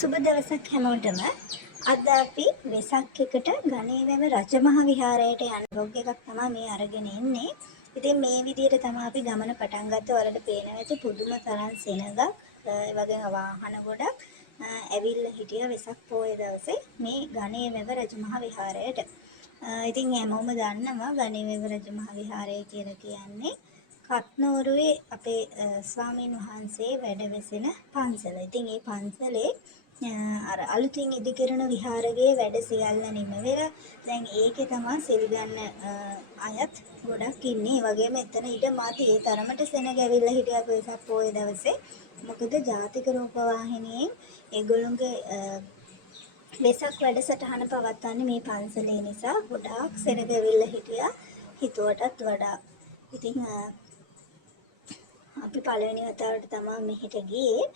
සුබ දවසක් හැමෝටම. අද අපි වෙසක් එකට ගණේවැව රජමහා විහාරයට යන බ්ලොග් එකක් තමයි මේ අරගෙන ඉන්නේ. ඉතින් මේ විදිහට තමයි අපි ගමන පටන් ගත්තේ. ඔයාලට පේනවා ඇති පුදුම තරම් සෙනඟක්, ඒ වගේම වාහන ගොඩක් ඇවිල්ලා හිටියා වෙසක් පොය දවසේ මේ ගණේවැව රජමහා විහාරයට. ඉතින් හැමෝම දන්නවා ගණේවැව රජමහා විහාරය කියලා කියන්නේ කත්නෝරුවේ අපේ ස්වාමීන් වහන්සේ වැඩ වෙසෙන පන්සල. ඉතින් මේ පන්සලේ අර අලුතින් ඉදිකරන විහාරයේ වැඩ සියල්ල නිම වෙලා දැන් ඒකේ තමයි සිල් ගන්න අයත් ගොඩක් ඉන්නේ. ඒ වගේම එතන ඊට මාති ඒ තරමට සෙනග ඇවිල්ලා හිටියා වෙසක් පොය දවසේ. මොකද ජාතික රූපවාහිනියෙන් ඒගොල්ලෝගේ වෙසක් වැඩසටහන පවත්වන්නේ මේ පන්සලේ නිසා ගොඩාක් සෙනග ඇවිල්ලා හිටියා හිතුවටත් වඩා. ඉතින් අපි පළවෙනි වතාවට තමයි මෙහෙට ගියේ.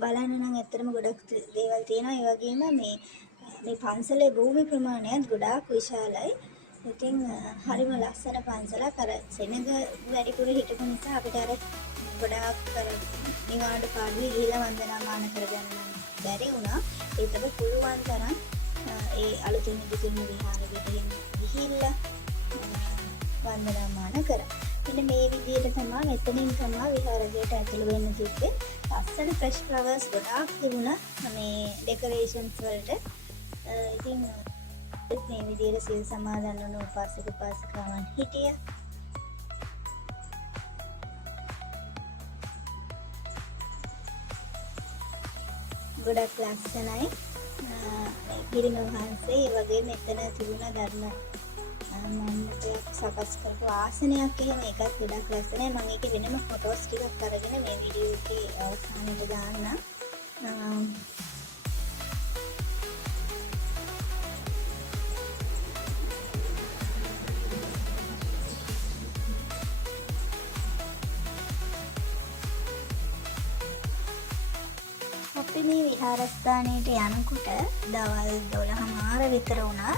බලන්න නම් ඇත්තටම ගොඩක් දේවල් තියෙනවා. ඒ වගේම මේ පන්සලේ භූමි ප්‍රමාණයත් ගොඩාක් විශාලයි. ඉතින් හරිම ලස්සන පන්සලක්. අර සෙනඟ වැඩිපුර හිටපු නිසා අපිට අර ගොඩාක් අර නිවාඩු පාඩුවේ ගිහිලා වන්දනාමාන කරගන්න බැරි වුණා. ඒකට පුළුවන් තරම් ඒ අලුතින් ඉදිකරන විහාරෙට ගිහිල්ලා වන්දනාමාන කරා. මෙන්න මේ විදිහට තමයි මෙතනින් තමයි විහාරයට ඇතුළු වෙන්න තිබ්බේ. ලස්සන ෆ්‍රෙෂ් ෆ්ලවර්ස් ගොඩාක් තිබුණා මේ ඩෙකොරේෂන්ස් වලට. ඉතින් මේ විදිහට සිල් සමාදන් වුණු උපාසක උපාසිකාවන් හිටියා. ගොඩක් ලස්සනයි. පිරිම වහන්සේ ඒ වගේ මෙතන තිබුණ ධර්ම මණ්ඩපයක් සකස් කරපු ආසනයක් එහෙම එකක් ගොඩක් ලස්සනයි. මම ඒකේ වෙනම ෆොටෝස් ටිකක් අරගෙන මේ වීඩියෝ එකේ අවසානයේ දාන්නම්. අපි මේ විහාරස්ථානයට යනකොට දවල් 12:00 විතර වුණා.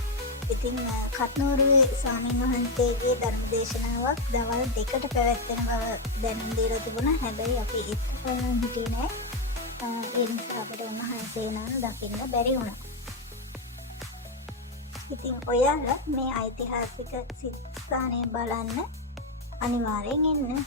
ඉතින් කත්නෝරුවේ ස්වාමීන් වහන්සේගේ ධර්ම දේශනාවක් දවල් 2ට පැවැත්වෙන බව දැනුම් දීලා තිබුණා. හැබැයි අපි එක්කම හිටියේ නෑ. ඒ නිසා අපිට උන්වහන්සේ නම් දකින්න බැරි වුණා. ඉතින් ඔයාලා මේ ඓතිහාසික ස්ථානය බලන්න අනිවාර්යෙන් එන්න.